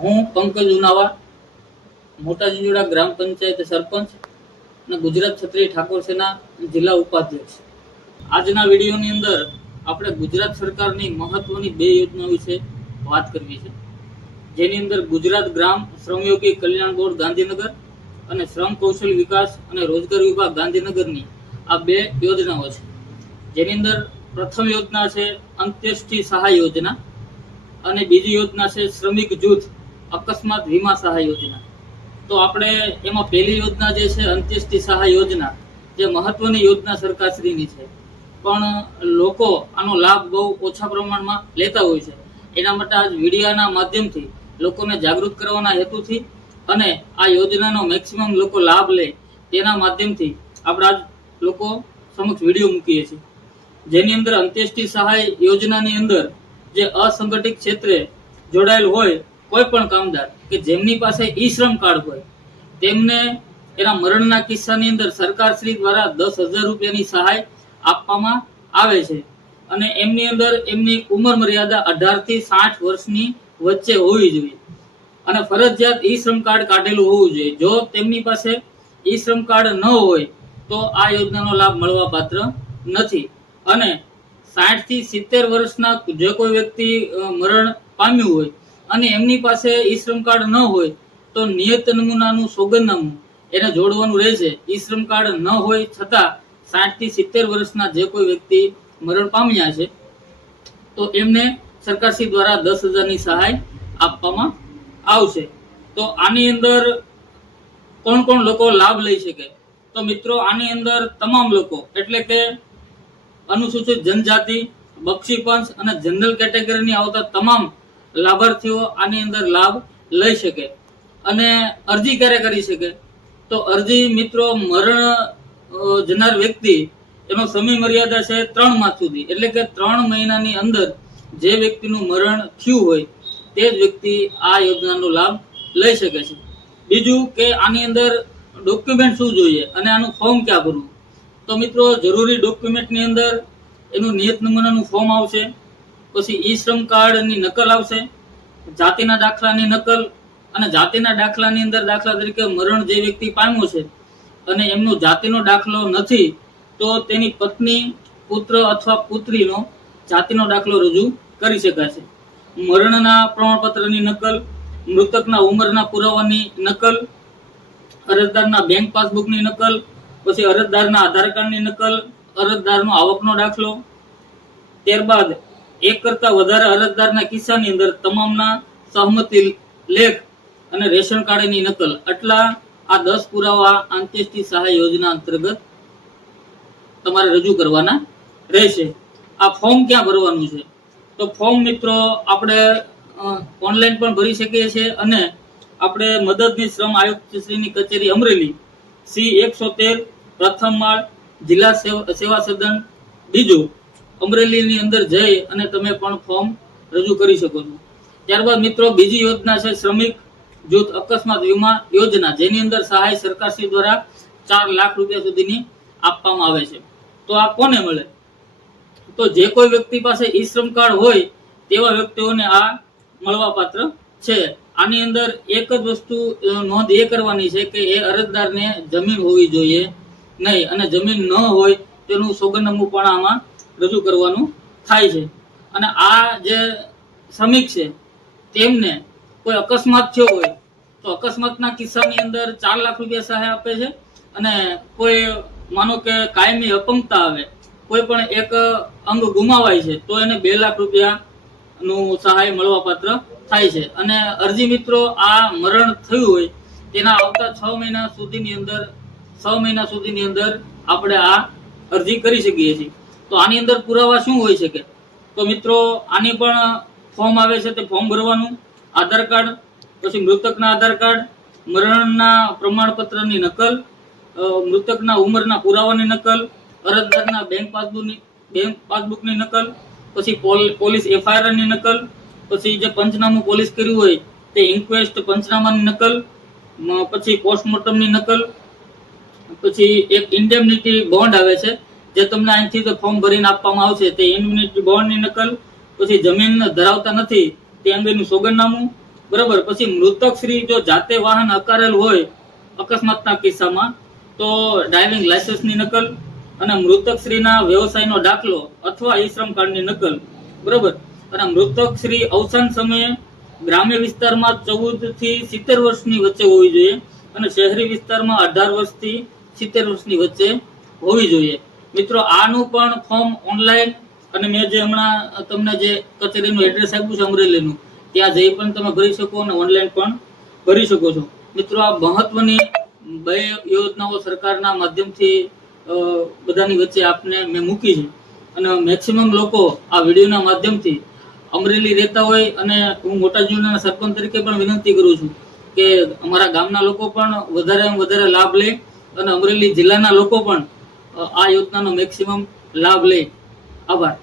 હું પંકજ ઉનાવા, મોટા જીંજોડા ગ્રામ પંચાયત સરપંચ અને ગુજરાત ક્ષત્રિય ઠાકોર સેના જિલ્લા ઉપાધ્યક્ષ. આજના વિડીયોની અંદર આપણે ગુજરાત સરકારની મહત્વની 2 યોજનાઓ વિશે વાત કરવી છે, જેની અંદર ગુજરાત ગ્રામ શ્રમયોગી કલ્યાણ બોર્ડ ગાંધીનગર અને શ્રમ કૌશલ વિકાસ અને રોજગાર વિભાગ ગાંધીનગરની આ 2 યોજનાઓ છે. જેની અંદર પ્રથમ યોજના છે અંત્યેષ્ટિ સહાય યોજના અને બીજી યોજના છે શ્રમિક જૂથ અકસ્માત વીમા સહાય યોજના. તો આપણે એમાં પહેલી યોજના જે છે અંત્યેષ્ટિ સહાય યોજના, જે મહત્વની યોજના સરકારશ્રીની છે, પણ લોકો આનો લાભ બહુ ઓછા પ્રમાણમાં લેતા હોય છે. એના માટે આજ વિડીયાના માધ્યમથી લોકોને જાગૃત કરવાના હેતુથી અને આ યોજનાનો મેક્સિમમ લોકો લાભ લે તેના માધ્યમથી આપણે આજ લોકો સમક્ષ વિડીયો મૂકીએ છીએ. જેની અંદર અંત્યેષ્ટિ સહાય યોજનાની અંદર જે અસંગઠિત ક્ષેત્રે જોડાયેલ હોય કોઈ પણ કામદાર કે જેમની પાસે ઈ શ્રમ કાર્ડ હોય, તેમને એના મરણના કિસ્સાની અંદર સરકારશ્રી દ્વારા 10,000 રૂપિયાની સહાય આપવામાં આવે છે. અને એમની અંદર એમની ઉંમર મર્યાદા 18 થી 60 વર્ષની વચ્ચે હોવી જોઈએ અને ફરજિયાત ઈ શ્રમ કાર્ડ કાઢેલું હોવું જોઈએ. જો તેમની પાસે ઈ શ્રમ કાર્ડ ન હોય તો આ યોજનાનો લાભ મળવા પાત્ર નથી. અને 60 થી 70 વર્ષના જે કોઈ વ્યક્તિ મરણ પામ્યું હોય અને એમની પાસે ઈ શ્રમ કાર્ડ ન હોય તો નિયત નમૂનાનું સોગંદનામું એને જોડવાનું રહેશે. ઈ શ્રમ કાર્ડ ન હોય છતાં 60 થી 70 વર્ષના જે કોઈ વ્યક્તિ મરણ પામ્યા છે તો એમને સરકારશ્રી દ્વારા 10,000ની સહાય આપવામાં આવશે. તો આની અંદર કોણ કોણ લોકો લાભ લઈ શકે? તો મિત્રો, આની અંદર તમામ લોકો એટલે કે અનુસૂચિત જનજાતિ, બક્ષી પંચ અને જનરલ કેટેગરીની આવતા તમામ લાભાર્થીઓ આની અંદર લાભ લઈ શકે. અને અરજી ક્યારે કરી શકે? તો અરજી મિત્રો, મરણ જનાર વ્યક્તિ એનો સમય મર્યાદા છે 3 માસ સુધી, એટલે કે 3 મહિનાની અંદર જે વ્યક્તિનું મરણ થયું હોય તે જ વ્યક્તિ આ યોજનાનો લાભ લઈ શકે છે. બીજું કે આની અંદર ડોક્યુમેન્ટ શું જોઈએ અને આનું ફોર્મ ક્યાં ભરવું? તો મિત્રો, જરૂરી ડોક્યુમેન્ટની અંદર એનું નિયત નમૂનાનું ફોર્મ આવશે, પછી ઈ શ્રમ કાર્ડની નકલ આવશે, જાતિના દાખલાની નકલ, અને જાતિના દાખલાની અંદર દાખલા તરીકે મરણ જે વ્યક્તિ પામ્યો છે અને એમનો જાતિનો દાખલો નથી તો તેની પત્ની, પુત્ર અથવા પુત્રીનો જાતિનો દાખલો રજૂ કરી શકાશે. મરણના પ્રમાણપત્રની નકલ, મૃતકના ઉંમરના પુરાવાની નકલ, અરજદારના બેંક પાસબુકની નકલ, પછી અરજદારના આધાર કાર્ડની નકલ, અરજદારનો આવકનો દાખલો. ત્યારબાદ 1 કરતા વધારે અરજદારના કિસ્સાની અંદર તમામના સહમતિ લેખ અને રેશન કાર્ડની નકલ. આટલા આ 10 પુરાવા અંત્યેષ્ટિ સહાય યોજના અંતર્ગત તમારે રજૂ કરવાના રહેશે. આ ફોર્મ ક્યાં ભરવાનું છે? તો ફોર્મ મિત્રો આપણે ઓનલાઈન પણ ભરી શકીએ છીએ અને આપણે મદદની શ્રમ આયુક્તશ્રીની કચેરી અમરેલી C113 પ્રથમ માળ જિલ્લા સેવા સદન બીજું અમરેલીની અંદર જઈ અને તમે પણ ફોર્મ રજૂ કરી શકો છો. ત્યારબાદ મિત્રો બીજી યોજના છે શ્રમિક જૂથ અકસ્માત વીમા યોજના, જેની અંદર સહાય સરકારશ્રી દ્વારા 4 લાખ રૂપિયા સુધીની આપવામાં આવે છે. તો આ કોને મળે? તો જે કોઈ વ્યક્તિ પાસે ઈ શ્રમ કાર્ડ હોય તેવા વ્યક્તિઓને આ મળવા પાત્ર છે. આની અંદર એક જ વસ્તુ નોંધ એ કરવાની છે કે એ અરજદારને જમીન હોવી જોઈએ નહીં, અને જમીન ન હોય તેનું સોગંદનામું પણ આમાં રજૂ કરવાનું થાય છે. અને આ જે શ્રમિક છે તેમને કોઈ અકસ્માત થયો હોય તો અકસ્માતના કિસ્સાની અંદર 4 લાખ રૂપિયા સહાય આપે છે. અને કોઈ માનો કે કાયમી અપંગતા આવે, કોઈ પણ એક અંગ ગુમાવાય છે તો એને 2 લાખ રૂપિયાનું સહાય મળવા પાત્ર થાય છે. અને અરજી મિત્રો, આ મરણ થયું હોય તેના આવતા 6 મહિના સુધીની અંદર આપણે આ અરજી કરી શકીએ છીએ. તો આની અંદર પુરાવા શું હોઈ શકે? તો મિત્રો, આની પણ ફોર્મ આવે છે, તે ફોર્મ ભરવાનું, આધાર કાર્ડ, પછી મૃતકના આધાર કાર્ડ, મરણના પ્રમાણપત્રની નકલ, મૃતકના ઉંમરના પુરાવાની નકલ, અરજદારના બેંક પાસબુકની નકલ, પછી પોલીસ FIR ની નકલ, પછી જે પંચનામું પોલીસ કર્યું હોય તે ઇન્ક્વેસ્ટ પંચનામાની નકલ, પછી પોસ્ટમોર્ટમની નકલ, પછી એક ઇન્ડેમનિટી બોન્ડ આવે છે જે તમને અહીંથી ફોર્મ ભરીને આપવામાં આવશે, તે ઇન્ડેમનિટી બોન્ડની નકલ, પછી જમીન ધરાવતા નથી તે અંગેનું સોગંદનામું, બરાબર. પછી મૃતક શ્રી જો જાતે વાહન હકારેલ હોય અકસ્માતના કિસ્સામાં તો ડ્રાઇવિંગ લાયસન્સની નકલ અને મૃતક શ્રીના વ્યવસાયનો દાખલો અથવા ઈ શ્રમ કાર્ડની નકલ, બરાબર. અને મૃતક શ્રી અવસાન સમયે ગ્રામ્ય વિસ્તારમાં 14 થી 70 વર્ષની વચ્ચે હોવી જોઈએ અને શહેરી વિસ્તારમાં 18 વર્ષથી 70 વર્ષની વચ્ચે હોવી જોઈએ. મિત્રો, આનું પણ ફોર્મ ઓનલાઈન અને મેં જે હમણાં તમને જે કચેરીનું એડ્રેસ આપ્યું છે અમરેલીનું, ત્યાં જઈ પણ તમે ભરી શકો અને ઓનલાઈન પણ ભરી શકો છો. મિત્રો, આ મહત્વની 2 યોજનાઓ સરકારના માધ્યમથી બધાની વચ્ચે આપને મેં મૂકી છે અને મેક્સિમમ લોકો આ વિડીયોના માધ્યમથી અમરેલી રહેતા હોય, અને હું મોટા જીવનના સરપંચ તરીકે પણ વિનંતી કરું છું કે અમારા ગામના લોકો પણ વધારેમાં વધારે લાભ લે અને અમરેલી જિલ્લાના લોકો પણ આ યોજનાનો મેક્સિમમ લાભ લે. આભાર.